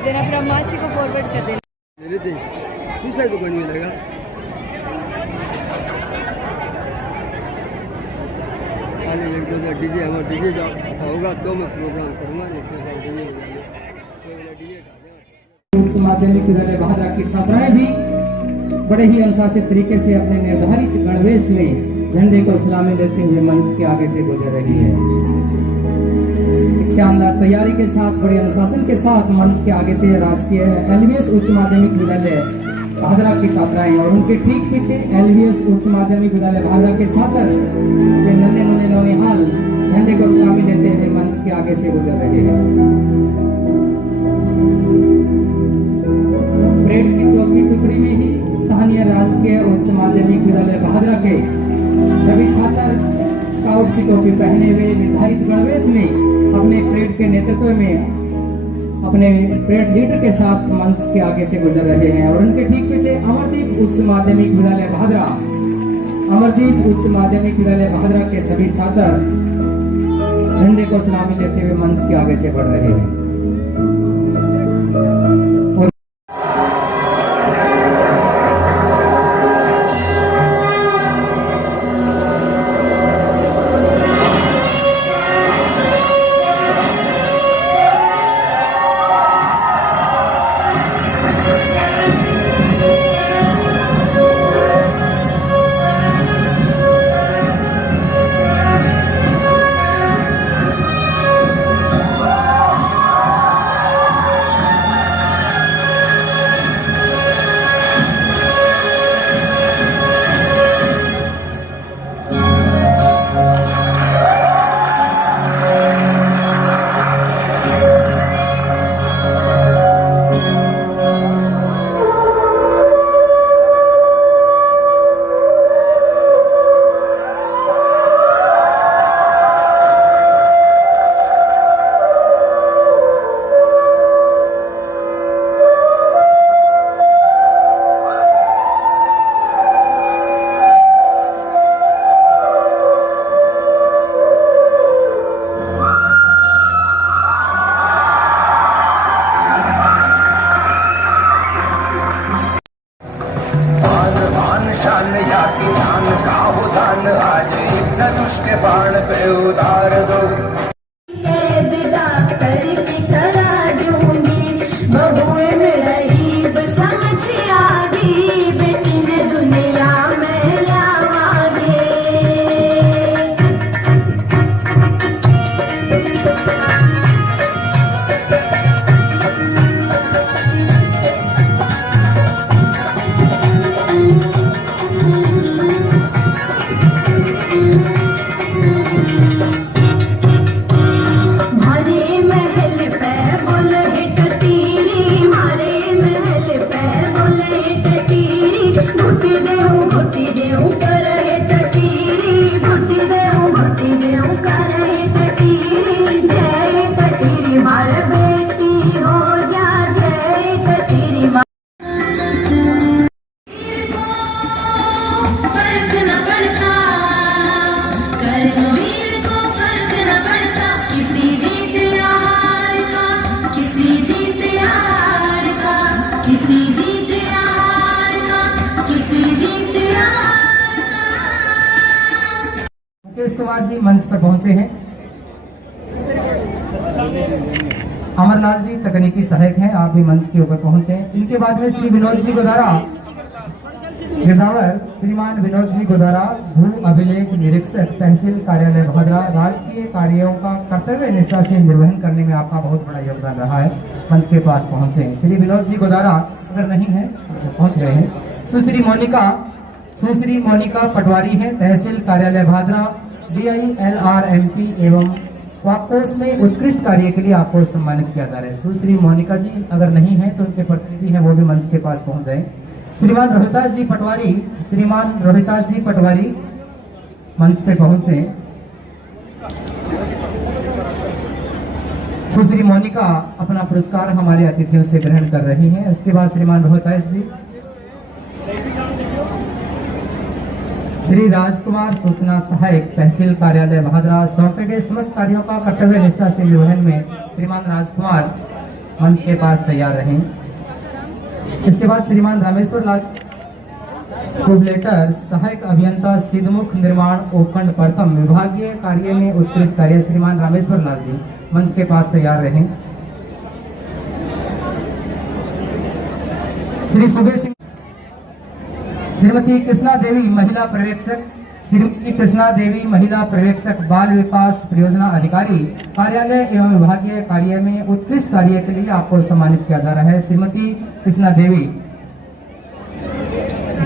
भेज देना, फिर मासी को फॉरवर्ड कर देना। दूसरा दुकान मिलेगा। एक दो डीजे हमारा डीजे होगा तो मैं प्रोग्राम करूँगा। उच्च माध्यमिक विद्यालय भादरा की छात्राएं भी बड़े ही अनुशासित तरीके से अपने निर्धारित गणवेश में झंडे को सलामी देते हुए मंच के आगे से गुजर रही है। शानदार तैयारी के साथ, बड़े अनुशासन के साथ मंच के आगे से राजकीय एलवीएस उच्च माध्यमिक विद्यालय भादरा की छात्राएं और उनके ठीक पीछे एलवीएस उच्च माध्यमिक विद्यालय भादरा के छात्र नन्हे मुन्ने नौनिहाल झंडे को सलामी देते हुए मंच के आगे से गुजर रहे हैं। परेड की चौथी टुकड़ी में ही स्थानीय राजकीय उच्च माध्यमिक विद्यालय भादरा के सभी छात्र स्काउट की टोपी पहने हुए निर्धारित गणवेश में अपने परेड के नेतृत्व में अपने परेड लीडर के साथ मंच के आगे से गुजर रहे हैं और उनके ठीक पीछे अमरदीप उच्च माध्यमिक विद्यालय भादरा, अमरदीप उच्च माध्यमिक विद्यालय भादरा के सभी छात्र झंडे को सलामी लेते हुए मंच के आगे से बढ़ रहे हैं। बाण पे उतार दो। मुकेश कुमार जी मंच पर पहुंचे हैं। अमरलाल जी तकनीकी सहायक हैं, आप भी मंच के ऊपर पहुंचे। इनके बाद में श्री विनोद जी गोदारा गिरदावर, श्रीमान विनोद जी गोदारा भू अभिलेख निरीक्षक तहसील कार्यालय भादरा, राजकीय कार्यों का कर्तव्य निष्ठा से निर्वहन करने में आपका बहुत बड़ा योगदान रहा है, मंच के पास पहुंचे। श्री विनोद जी गोदारा अगर नहीं है पहुंच गए हैं। सुश्री मोनिका पटवारी है, तहसील कार्यालय भादरा, DILRMP एवं वाकोस में उत्कृष्ट कार्य के लिए आपको सम्मानित किया जा रहा है। सुश्री मोनिका जी अगर नहीं है तो उनके प्रतिनिधि हैं, वो भी मंच के पास पहुंच जाए। श्रीमान रोहितास जी पटवारी मंच पे पहुंचे। सुश्री मोनिका अपना पुरस्कार हमारे अतिथियों से ग्रहण कर रही हैं। उसके बाद श्रीमान रोहितास जी, श्री राजकुमार सूचना सहायक तहसील कार्यालय भादरा, सौंपे गए समस्त कार्यों का कर्तव्य निष्ठा से निर्वहन में श्रीमान राजकुमार मंच के पास तैयार रहें। इसके बाद श्रीमान रामेश्वर लाल कुबलेटर सहायक अभियंता सिद्धमुख निर्माण उपखंड प्रथम विभागीय कार्य में उत्कृष्ट कार्य श्रीमान रामेश्वर लाल जी मंच के पास तैयार रहें। श्री सुबीर सिंह, श्रीमती कृष्णा देवी महिला पर्यवेक्षक, श्रीमती कृष्णा देवी महिला पर्यवेक्षक बाल विकास परियोजना अधिकारी कार्यालय एवं विभागीय कार्य में उत्कृष्ट कार्य के लिए आपको सम्मानित किया जा रहा है। श्रीमती कृष्णा देवी।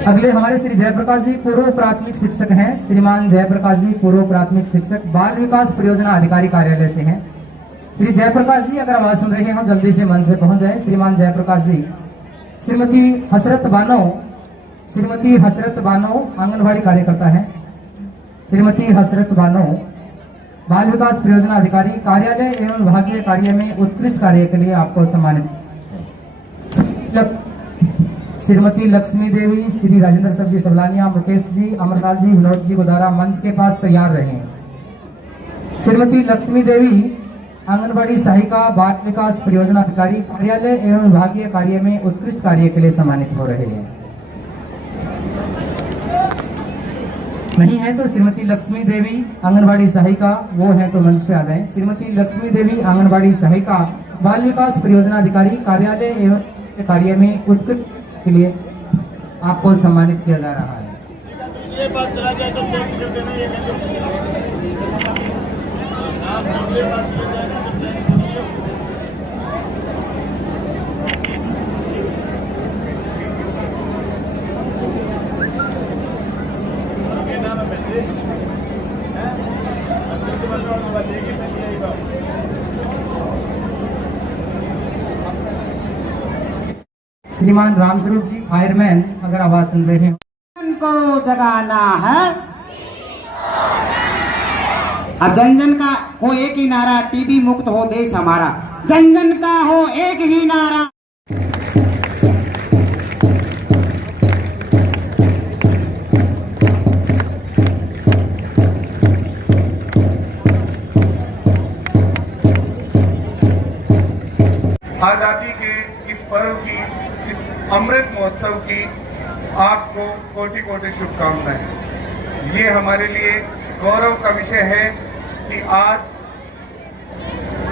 अगले हमारे श्री जयप्रकाश जी पूर्व प्राथमिक शिक्षक हैं। श्रीमान जयप्रकाश जी पूर्व प्राथमिक शिक्षक बाल विकास परियोजना अधिकारी कार्यालय से हैं। श्री जयप्रकाश जी अगर आवाज सुन रहे हैं जल्दी से मंच पे पहुंच जाएं। श्रीमान जयप्रकाश जी। श्रीमती हसरत बानो, श्रीमती हसरत बानो आंगनबाड़ी कार्यकर्ता है। श्रीमती हसरत बानो बाल विकास परियोजना अधिकारी कार्यालय एवं विभागीय कार्य में उत्कृष्ट कार्य के लिए आपको सम्मानित। श्रीमती लक्ष्मी देवी, श्री राजेंद्र सर जी सबलानिया, मुकेश जी, अमरलाल जी, विनोद जी को द्वारा मंच के पास तैयार रहे। श्रीमती लक्ष्मी देवी आंगनबाड़ी सहायिका बाल विकास परियोजना अधिकारी कार्यालय एवं विभागीय कार्य में उत्कृष्ट कार्य के लिए सम्मानित हो रहे हैं। नहीं है तो श्रीमती लक्ष्मी देवी आंगनबाड़ी सहायिका वो है तो मंच पे आ जाएं। श्रीमती लक्ष्मी देवी आंगनबाड़ी सहायिका बाल विकास परियोजना अधिकारी कार्यालय एवं कार्य में उत्कृष्ट के लिए आपको सम्मानित किया जा रहा है। ये बात चला जाए तो श्रीमान रामस्वरूप जी फायरमैन अगर आवाज सुन रहे हैं। को जगाना है। अब जन जन का हो एक ही नारा, टीबी मुक्त हो देश हमारा। जन जन का हो एक ही नारा। आजादी के इस पर्व की, इस अमृत महोत्सव की आपको कोटि कोटि शुभकामनाएं। ये हमारे लिए गौरव का विषय है कि आज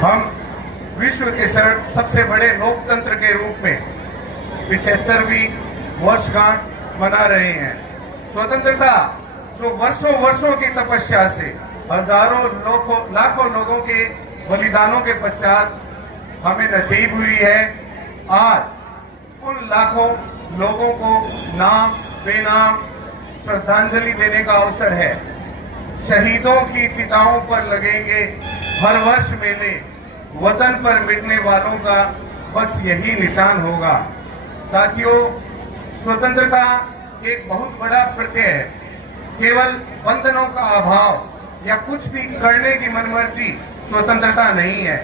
हम विश्व के सबसे बड़े लोकतंत्र के रूप में 75वीं वर्षगांठ मना रहे हैं। स्वतंत्रता जो वर्षों वर्षों की तपस्या से हजारों लाखों लोगों के बलिदानों के पश्चात हमें नसीब हुई है। आज उन लाखों लोगों को नाम बेनाम श्रद्धांजलि देने का अवसर है। शहीदों की चिताओं पर लगेंगे हर वर्ष मेले, वतन पर मिटने वालों का बस यही निशान होगा। साथियों, स्वतंत्रता एक बहुत बड़ा प्रत्यय है। केवल बंधनों का अभाव या कुछ भी करने की मनमर्जी स्वतंत्रता नहीं है।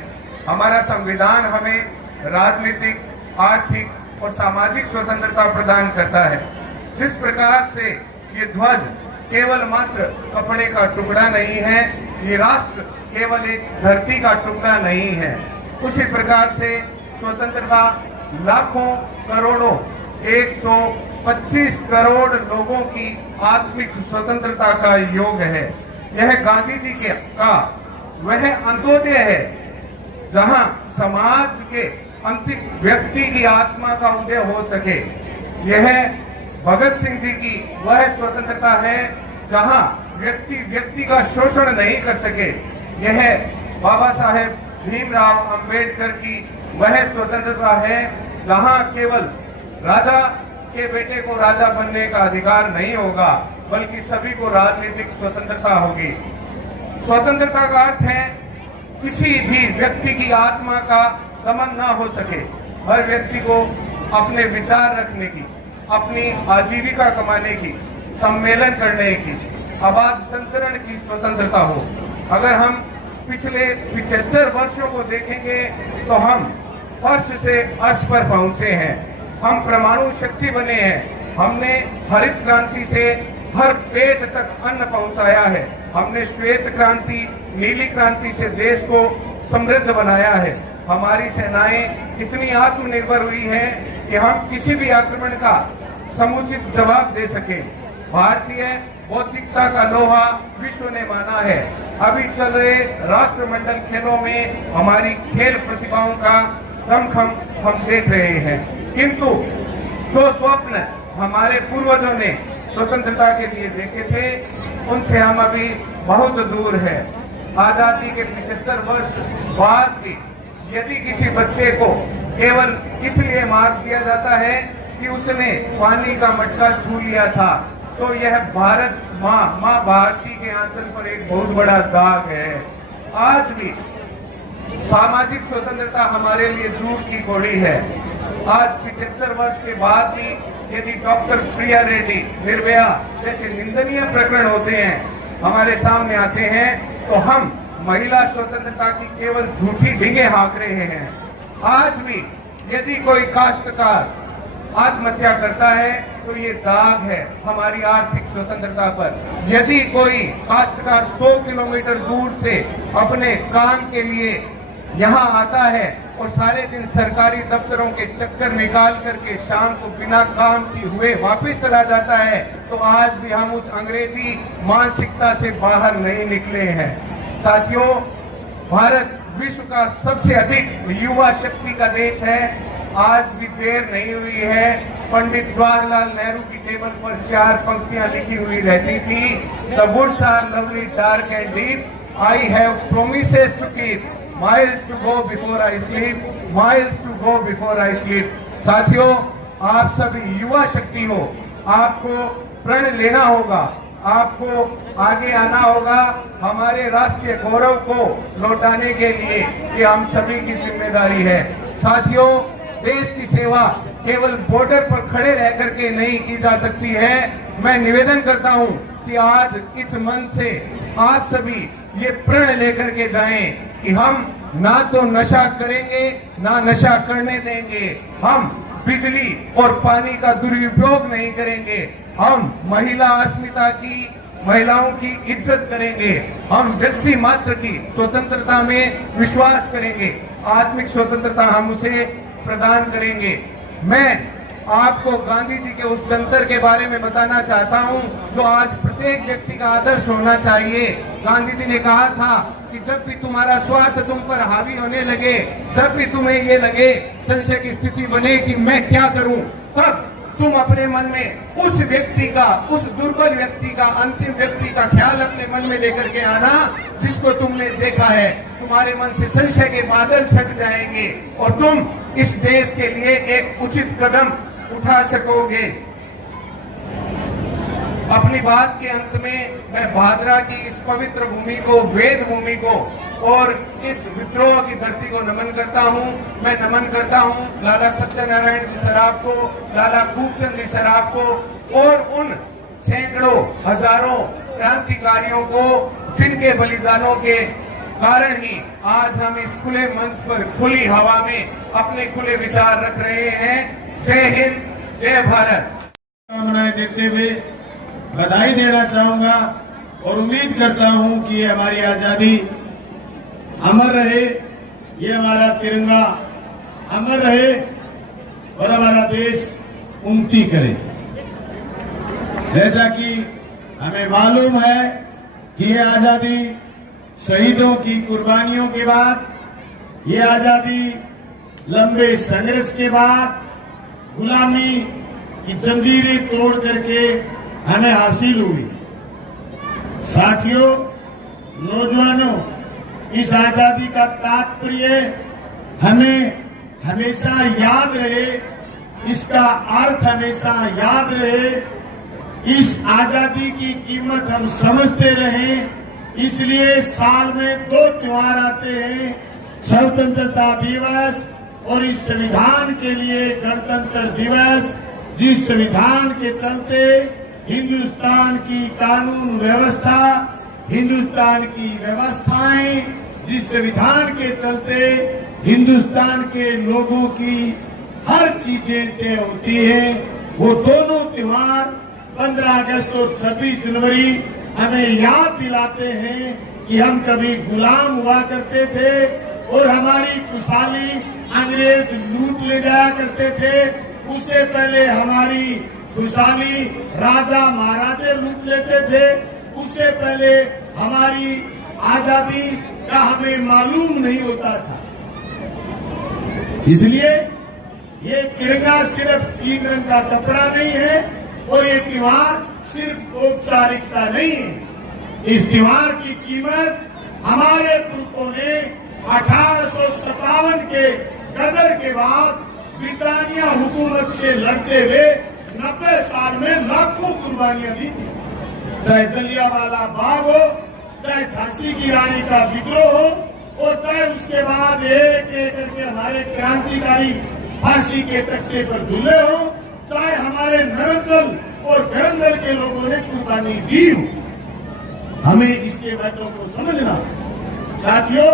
हमारा संविधान हमें राजनीतिक, आर्थिक और सामाजिक स्वतंत्रता प्रदान करता है। जिस प्रकार से ये ध्वज केवल मात्र कपड़े का टुकड़ा नहीं है, ये राष्ट्र केवल एक धरती का टुकड़ा नहीं है, उसी प्रकार से स्वतंत्रता लाखों करोड़ों 125 करोड़ लोगों की आत्मिक स्वतंत्रता का योग है। यह गांधी जी का वह अंत्योदय है जहां समाज के अंतिम व्यक्ति की आत्मा का उदय हो सके। यह भगत सिंह जी की वह स्वतंत्रता है जहां व्यक्ति का शोषण नहीं कर सके। यह बाबा साहेब भीमराव अंबेडकर की वह स्वतंत्रता है जहां केवल राजा के बेटे को राजा बनने का अधिकार नहीं होगा, बल्कि सभी को राजनीतिक स्वतंत्रता होगी। स्वतंत्रता का अर्थ है किसी भी व्यक्ति की आत्मा का दमन ना हो सके। हर व्यक्ति को अपने विचार रखने की, अपनी आजीविका कमाने की, सम्मेलन करने की, आवाज संचरण की स्वतंत्रता हो। अगर हम पिछले 75 वर्षों को देखेंगे तो हम फर्श से अर्श पर पहुंचे हैं। हम परमाणु शक्ति बने हैं। हमने हरित क्रांति से हर पेट तक अन्न पहुंचाया है। हमने श्वेत क्रांति, नीली क्रांति से देश को समृद्ध बनाया है। हमारी सेनाएं इतनी आत्मनिर्भर हुई है कि हम किसी भी आक्रमण का समुचित जवाब दे सके। भारतीय बौद्धिकता का लोहा विश्व ने माना है। अभी चल रहे राष्ट्रमंडल खेलों में हमारी खेल प्रतिभाओं का दमखम हम देख रहे हैं, किंतु जो स्वप्न हमारे पूर्वजों ने स्वतंत्रता के लिए देखे थे उनसे हम अभी बहुत दूर है। आजादी के 75 वर्ष बाद भी यदि किसी बच्चे को केवल इसलिए मार दिया जाता है कि उसने पानी का मटका छू लिया था, तो यह भारत माँ भारती के आंचल पर एक बहुत बड़ा दाग है। आज भी सामाजिक स्वतंत्रता हमारे लिए दूर की घोड़ी है। आज 75 वर्ष के बाद भी यदि डॉक्टर प्रिया रेड्डी, निर्भया जैसे निंदनीय प्रकरण होते हैं हमारे सामने आते हैं, तो हम महिला स्वतंत्रता की केवल झूठी ढींगे हाँक रहे हैं। आज भी यदि कोई काश्तकार आत्महत्या करता है तो ये दाग है हमारी आर्थिक स्वतंत्रता पर। यदि कोई काश्तकार 100 किलोमीटर दूर से अपने काम के लिए यहाँ आता है और सारे दिन सरकारी दफ्तरों के चक्कर निकाल करके शाम को बिना काम किए हुए वापस चला जाता है, तो आज भी हम उस अंग्रेजी मानसिकता से बाहर नहीं निकले हैं। साथियों, भारत विश्व का सबसे अधिक युवा शक्ति का देश है। आज भी देर नहीं हुई है। पंडित जवाहरलाल नेहरू की टेबल पर 4 पंक्तियां लिखी हुई रहती थी, the woods are lovely dark and deep, I have promises to keep, miles to go before I sleep, miles to go before I sleep. साथियों, आप सभी युवा शक्ति हो, आपको प्रण लेना होगा, आपको आगे आना होगा हमारे राष्ट्रीय गौरव को लौटाने के लिए। ये हम सभी की जिम्मेदारी है। साथियों, देश की सेवा केवल बॉर्डर पर खड़े रह करके नहीं की जा सकती है। मैं निवेदन करता हूं कि आज इस मंच से आप सभी ये प्रण लेकर के जाएं कि हम ना तो नशा करेंगे ना नशा करने देंगे, हम बिजली और पानी का दुरुपयोग नहीं करेंगे, हम महिला अस्मिता की, महिलाओं की इज्जत करेंगे, हम व्यक्ति मात्र की स्वतंत्रता में विश्वास करेंगे, आत्मिक स्वतंत्रता हम उसे प्रदान करेंगे। मैं आपको गांधी जी के उस जंतर के बारे में बताना चाहता हूं जो आज प्रत्येक व्यक्ति का आदर्श होना चाहिए। गांधी जी ने कहा था कि जब भी तुम्हारा स्वार्थ तुम पर हावी होने लगे, जब भी तुम्हें ये लगे, संशय की स्थिति बने कि मैं क्या करूं, तब तुम अपने मन में उस व्यक्ति का, उस दुर्बल व्यक्ति का, अंतिम व्यक्ति का ख्याल अपने मन में लेकर के आना जिसको तुमने देखा है। तुम्हारे मन से संशय के बादल छट जाएंगे और तुम इस देश के लिए एक उचित कदम उठा सकोगे। अपनी बात के अंत में मैं भादरा की इस पवित्र भूमि को, वेद भूमि को और इस विद्रोह की धरती को नमन करता हूं। मैं नमन करता हूं लाला सत्यनारायण जी सराफ को, लाला खूबचंद जी सराफ को और उन सैकड़ों हजारों क्रांतिकारियों को जिनके बलिदानों के कारण ही आज हम इस खुले मंच पर खुली हवा में अपने खुले विचार रख रहे हैं। जय हिंद, जय भारत। शुभकामनाएं देते हुए बधाई देना चाहूंगा और उम्मीद करता हूं कि ये हमारी आजादी अमर रहे, ये हमारा तिरंगा अमर रहे और हमारा देश उन्नति करे। जैसा कि हमें मालूम है कि ये आजादी शहीदों की कुर्बानियों के बाद, ये आजादी लंबे संघर्ष के बाद, गुलामी की जंजीरें तोड़ करके हमें हासिल हुई। साथियों, नौजवानों, इस आजादी का तात्पर्य हमें हमेशा याद रहे, इसका अर्थ हमेशा याद रहे, इस आजादी की कीमत हम समझते रहें। इसलिए साल में 2 त्योहार आते हैं, स्वतंत्रता दिवस और इस संविधान के लिए गणतंत्र दिवस, जिस संविधान के चलते हिंदुस्तान की कानून व्यवस्था, हिंदुस्तान की व्यवस्थाएं, जिस संविधान के चलते हिंदुस्तान के लोगों की हर चीजें तय होती हैं, वो दोनों त्योहार 15 अगस्त और 26 जनवरी हमें याद दिलाते हैं कि हम कभी गुलाम हुआ करते थे, और हमारी खुशहाली अंग्रेज लूट ले जाया करते थे। उससे पहले हमारी खुशहाली राजा महाराजे लूट लेते थे। उससे पहले हमारी आजादी का हमें मालूम नहीं होता था। इसलिए ये तिरंगा सिर्फ 3 रंग का कपड़ा नहीं है और ये त्योहार सिर्फ औपचारिकता नहीं है। इस त्योहार की कीमत हमारे पुरखों ने 1857 के गदर के बाद ब्रिटानिया हुकूमत से लड़ते हुए 90 साल में लाखों कुर्बानियां दी थी। चाहे जलियांवाला बाग हो, चाहे झांसी की रानी का विद्रोह हो, और चाहे उसके बाद एक एक करके हमारे क्रांतिकारी फांसी के तख्ते पर झूले हो, चाहे हमारे नरंगल और गरंगल के लोगों ने कुर्बानी दी हो। हमें इसके महत्व को समझना। साथियों,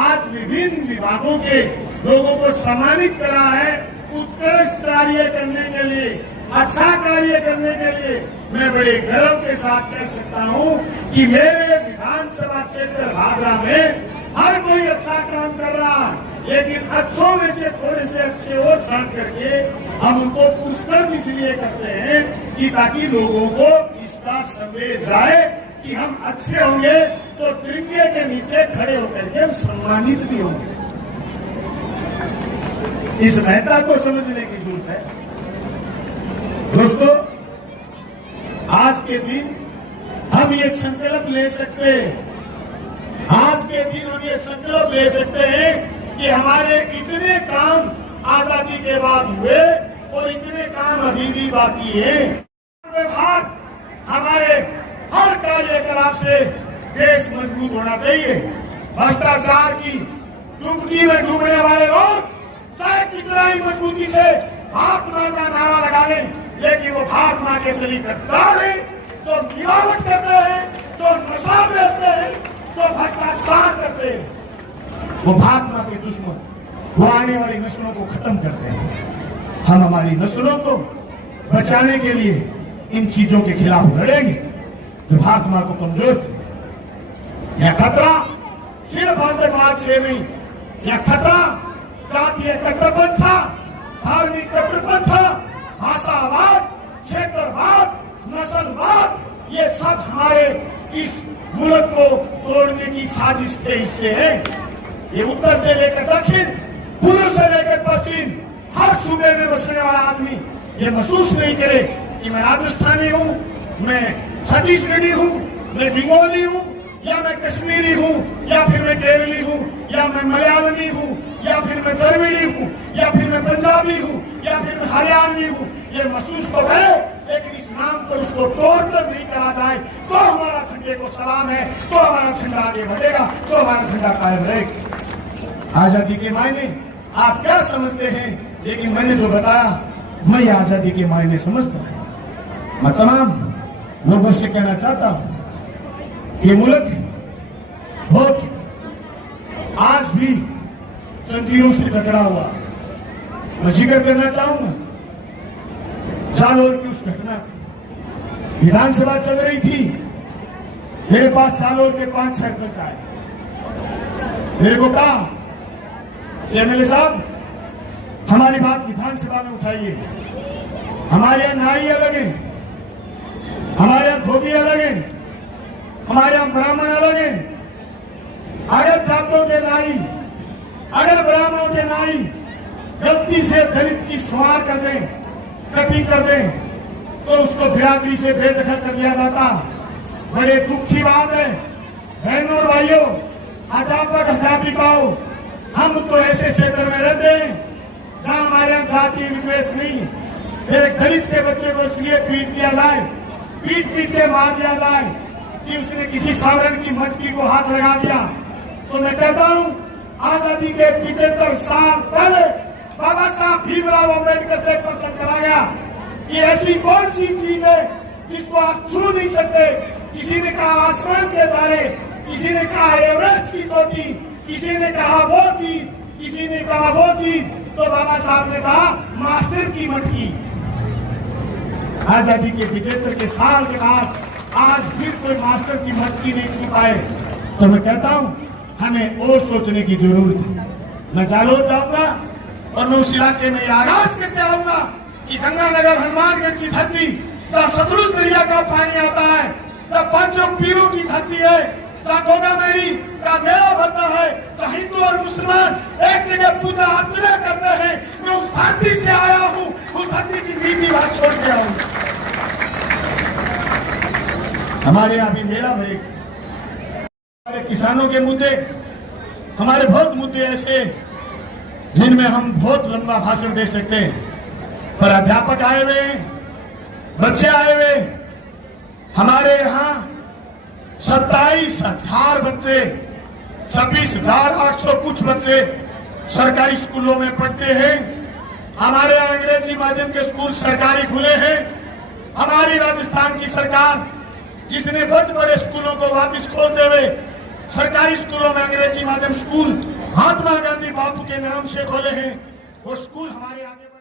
आज विभिन्न विभागों के लोगों को सम्मानित करा है उत्कृष्ट कार्य करने के लिए, अच्छा कार्य करने के लिए। मैं बड़े गर्व के साथ कह सकता हूं कि मेरे विधानसभा क्षेत्र भादरा में हर कोई अच्छा काम कर रहा है, लेकिन अच्छों में से थोड़े से अच्छे और छांट करके हम उनको पुरस्कृत इसलिए करते हैं कि ताकि लोगों को इसका संदेश जाए कि हम अच्छे होंगे तो तिरंगे के नीचे खड़े होकर के हम सम्मानित भी होंगे। इस महत्ता को समझने की जरूरत है। दोस्तों, आज के दिन हम ये संकल्प ले सकते हैं, आज के दिन हम ये संकल्प ले सकते हैं कि हमारे इतने काम आजादी के बाद हुए और इतने काम अभी भी बाकी है। विभाग हमारे हर कार्यकलाप से देश मजबूत होना चाहिए। भ्रष्टाचार की डुबकी में डूबने वाले लोग चाहे कितना ही मजबूती से भारत मां का नारा लगा लें, लेकिन वो भारत मां के सही गद्दार है, तो मिलावट करते हैं, तो नशा बेचते हैं, तो भ्रष्टाचार करते हैं। वो भारत मां के दुश्मन, वो आने वाली नस्लों को खत्म करते हैं। हम हमारी नस्लों को बचाने के लिए इन चीजों के खिलाफ लड़ेंगे जो भारत मां को कमजोर करे। यह खतरा सिर्फ आतंकवाद से नहीं, यह खतरा जातीय कट्टरपंथा, धार्मिक कट्टरपंथा, भाषावाद, क्षेत्रवाद, नस्लवाद, ये सब हमारे इस मुल्क को तोड़ने की साजिश के हिस्से हैं। ये उत्तर से लेकर दक्षिण, पूर्व से लेकर पश्चिम, हर सूबे में बसने वाला आदमी ये महसूस नहीं करे कि मैं राजस्थानी हूँ, मैं छत्तीसगढ़ी हूँ, मैं बंगाली हूँ, या मैं कश्मीरी हूँ, या फिर मैं केरली हूँ, या मैं मलयालमी हूँ, या फिर मैं द्रविड़ी हूँ, या फिर मैं पंजाबी हूँ, या फिर मैं हरियाणवी हूँ। ये महसूस तो करे, लेकिन इस नाम पर उसको तोड़कर नहीं करा जाए तो हमारा झंडे को सलाम है, तो हमारा झंडा आगे बढ़ेगा, तो हमारा झंडा कायम रहेगा। आजादी के मायने आप क्या समझते हैं, लेकिन मैंने जो बताया मैं आजादी के मायने समझता हूँ। मैं तमाम लोगों से कहना चाहता हूँ ये मुल्क बहुत आज भी जंजीरों से झगड़ा हुआ। मैं जिक्र करना चाहूंगा जालोर की उस घटना। विधानसभा चल रही थी, मेरे पास जालोर के 5 सरपंच आए, मेरे को कहा एमएलए साहब हमारी बात विधानसभा में उठाइए। हमारे यहाँ नाई अलग है, हमारे यहाँ धोबी अलग है, हमारे यहाँ ब्राह्मण अलग है। अगर जातों के नाई, अगर ब्राह्मणों के नाई गलती से दलित की शुमार कर दें, कटिंग कर दें, तो उसको बिरादरी से बेदखल कर दिया जाता। बड़े दुख की बात है बहनों और भाइयों, अध्यापक अध्यापिकाओं, हम तो ऐसे क्षेत्र में रहते हैं जहां हमारे यहाँ जाति विद्वेष नहीं। एक दलित के बच्चे को इसलिए पीट दिया जाए, पीट के मार दिया जाए कि उसने किसी सावरण की मटकी को हाथ लगा दिया। तो मैं कहता हूं आजादी के 75 साल पहले बाबा साहब भीमराव अम्बेडकर से प्रश्न करा गया कि ऐसी कौन सी चीज है जिसको आप छू नहीं सकते। किसी ने कहा आसमान के तारे, किसी ने कहा एवरेस्ट की चोटी, किसी ने कहा वो चीज, किसी ने कहा वो चीज। तो बाबा साहब ने कहा मास्टर की मटकी। आजादी के 75 के साल के बाद आज फिर कोई मास्टर की मटकी नहीं छू पाए। तो मैं कहता हूं हमें और सोचने की जरूरत है। मैं जालोर जाऊंगा और मैं उस इलाके में आगाज करके आऊंगा कि गंगानगर हनुमानगढ़ की धरती जहाँ सतलुज दरिया का पानी आता है, जहाँ पांचों पीरों की धरती है, जहाँ गोदामेड़ी का मेला भरता है, जहाँ हिंदू और मुसलमान एक जगह पूजा अर्चना करते हैं, मैं उस धरती से आया हूँ, उस धरती की मीठी बात छोड़ के आऊंगा। हमारे यहाँ भी मेला भरेगा। हमारे किसानों के मुद्दे, हमारे बहुत मुद्दे ऐसे जिनमें हम बहुत लंबा भाषण दे सकते हैं, पर अध्यापक आए हुए, बच्चे आए हुए। हमारे यहाँ 27,000 बच्चे, 26,800 कुछ बच्चे सरकारी स्कूलों में पढ़ते हैं। हमारे यहाँ अंग्रेजी माध्यम के स्कूल सरकारी खुले हैं। हमारी राजस्थान की सरकार जिसने बंद पड़े स्कूलों को वापस खोलते हुए सरकारी स्कूलों में अंग्रेजी माध्यम स्कूल महात्मा गांधी बापू के नाम से खोले हैं, वो स्कूल हमारे आगे